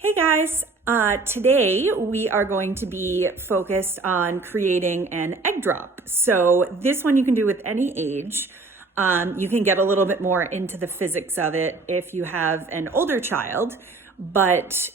Hey guys, today we are going to be focused on creating an egg drop. So this one you can do with any age. You can get a little bit more into the physics of it if you have an older child, but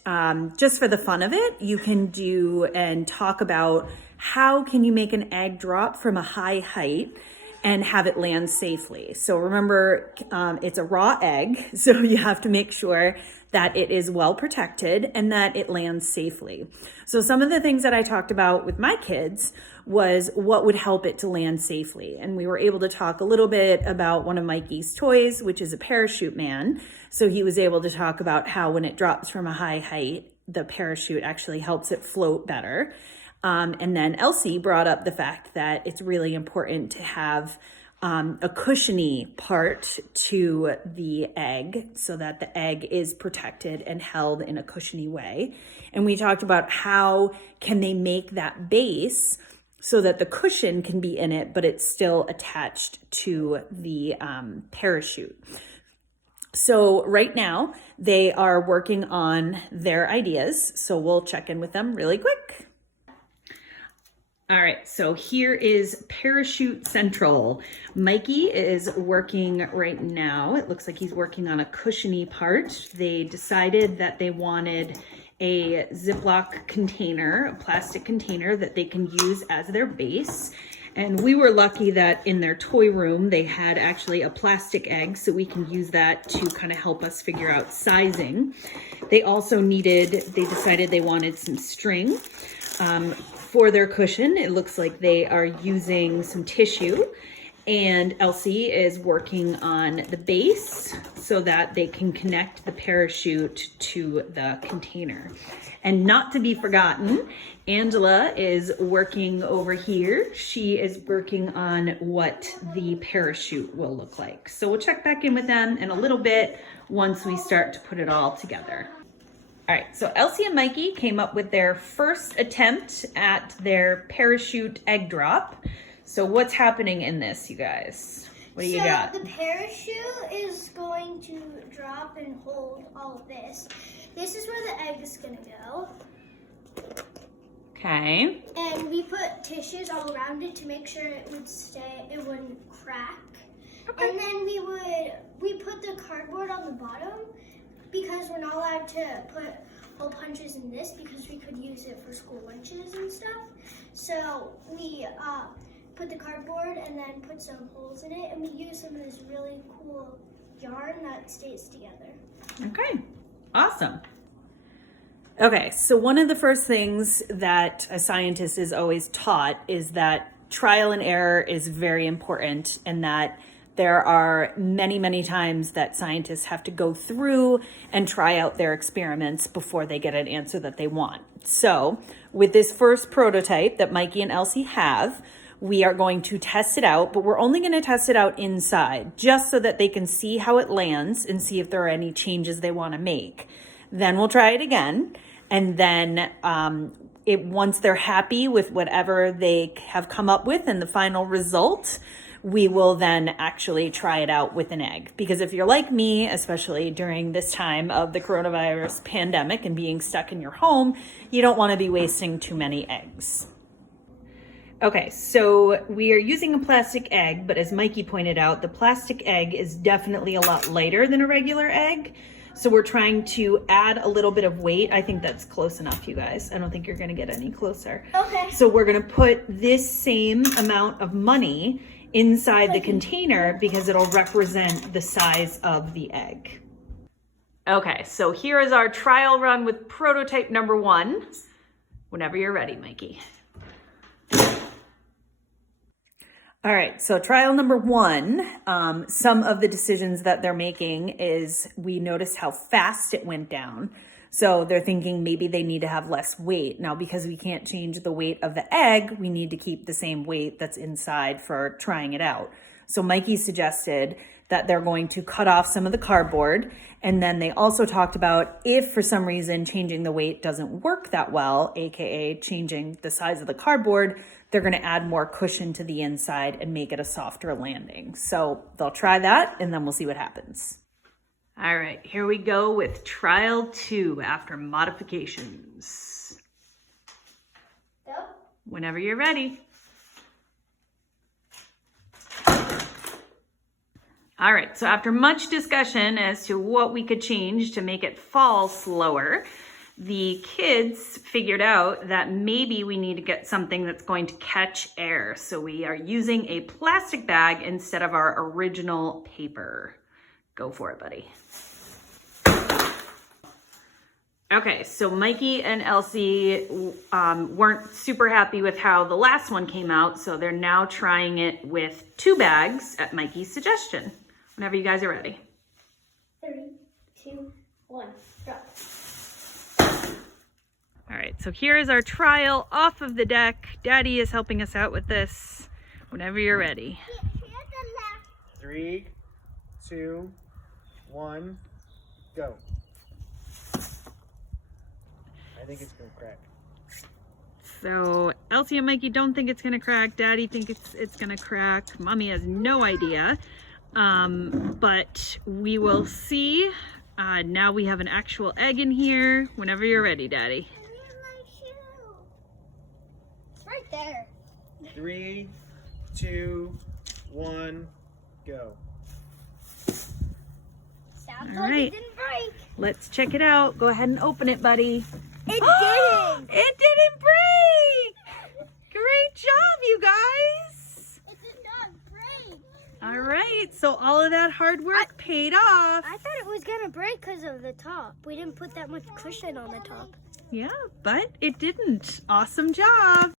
just for the fun of it, you can do and talk about how can you make an egg drop from a high height and have it land safely. So remember, it's a raw egg, so you have to make sure that it is well protected and that it lands safely. So some of the things that I talked about with my kids was what would help it to land safely. And we were able to talk a little bit about one of Mikey's toys, which is a parachute man. So he was able to talk about how when it drops from a high height, the parachute actually helps it float better. And then Elsie brought up the fact that it's really important to have a cushiony part to the egg so that the egg is protected and held in a cushiony way. And we talked about how can they make that base so that the cushion can be in it, but it's still attached to the parachute. So right now they are working on their ideas. So we'll check in with them really quick. All right, so here is Parachute Central. Mikey is working right now. It looks like he's working on a cushiony part. They decided that they wanted a Ziploc container, a plastic container that they can use as their base. And we were lucky that in their toy room, they had actually a plastic egg, so we can use that to kind of help us figure out sizing. They decided they wanted some string. For their cushion, it looks like they are using some tissue, and Elsie is working on the base so that they can connect the parachute to the container. And not to be forgotten, Angela is working over here. She is working on what the parachute will look like. So we'll check back in with them in a little bit once we start to put it all together. All right, so Elsie and Mikey came up with their first attempt at their parachute egg drop. So what's happening in this, you guys? What do you got? So the parachute is going to drop and hold all of this. This is where the egg is going to go. Okay. And we put tissues all around it to make sure it would stay, it wouldn't crack. Okay. And then we put the cardboard on the bottom, because we're not allowed to put hole punches in this because we could use it for school lunches and stuff. So we put the cardboard and then put some holes in it, and we use some of this really cool yarn that stays together. Okay, awesome. Okay, so one of the first things that a scientist is always taught is that trial and error is very important, and that there are many, many times that scientists have to go through and try out their experiments before they get an answer that they want. So with this first prototype that Mikey and Elsie have, we are going to test it out, but we're only going to test it out inside just so that they can see how it lands and see if there are any changes they want to make. Then we'll try it again. And then once they're happy with whatever they have come up with and the final result, we will then actually try it out with an egg. Because if you're like me, especially during this time of the coronavirus pandemic and being stuck in your home, you don't want to be wasting too many eggs. Okay, so we are using a plastic egg, but as Mikey pointed out, the plastic egg is definitely a lot lighter than a regular egg. So we're trying to add a little bit of weight. I think that's close enough, you guys. I don't think you're gonna get any closer. Okay. So we're gonna put this same amount of money inside the container because it'll represent the size of the egg. Okay, so here is our trial run with prototype number 1. Whenever you're ready, Mikey. All right, so trial number 1, some of the decisions that they're making is we noticed how fast it went down. So they're thinking maybe they need to have less weight. Now, because we can't change the weight of the egg, we need to keep the same weight that's inside for trying it out. So Mikey suggested that they're going to cut off some of the cardboard. And then they also talked about if for some reason changing the weight doesn't work that well, AKA changing the size of the cardboard, they're going to add more cushion to the inside and make it a softer landing. So they'll try that and then we'll see what happens. All right, here we go with trial 2 after modifications. Go. Whenever you're ready. All right, so after much discussion as to what we could change to make it fall slower, the kids figured out that maybe we need to get something that's going to catch air. So we are using a plastic bag instead of our original paper. Go for it, buddy. Okay, so Mikey and Elsie weren't super happy with how the last one came out, so they're now trying it with 2 bags at Mikey's suggestion. Whenever you guys are ready. 3, 2, 1, drop. All right, so here is our trial off of the deck. Daddy is helping us out with this. Whenever you're ready. 3, 2, 1, go. I think it's gonna crack. So Elsie and Mikey don't think it's gonna crack. Daddy thinks it's gonna crack. Mommy has no idea. But we will see. Now we have an actual egg in here. Whenever you're ready, Daddy. It's right there. 3, 2, 1, go. Sounds All like right. it didn't break. Let's check it out. Go ahead and open it, buddy. It didn't. It didn't break! Great job, you guys! It did not break. All right, so all of that hard work paid off. I thought it was gonna break because of the top. We didn't put that much cushion on the top. Yeah, but it didn't. Awesome job.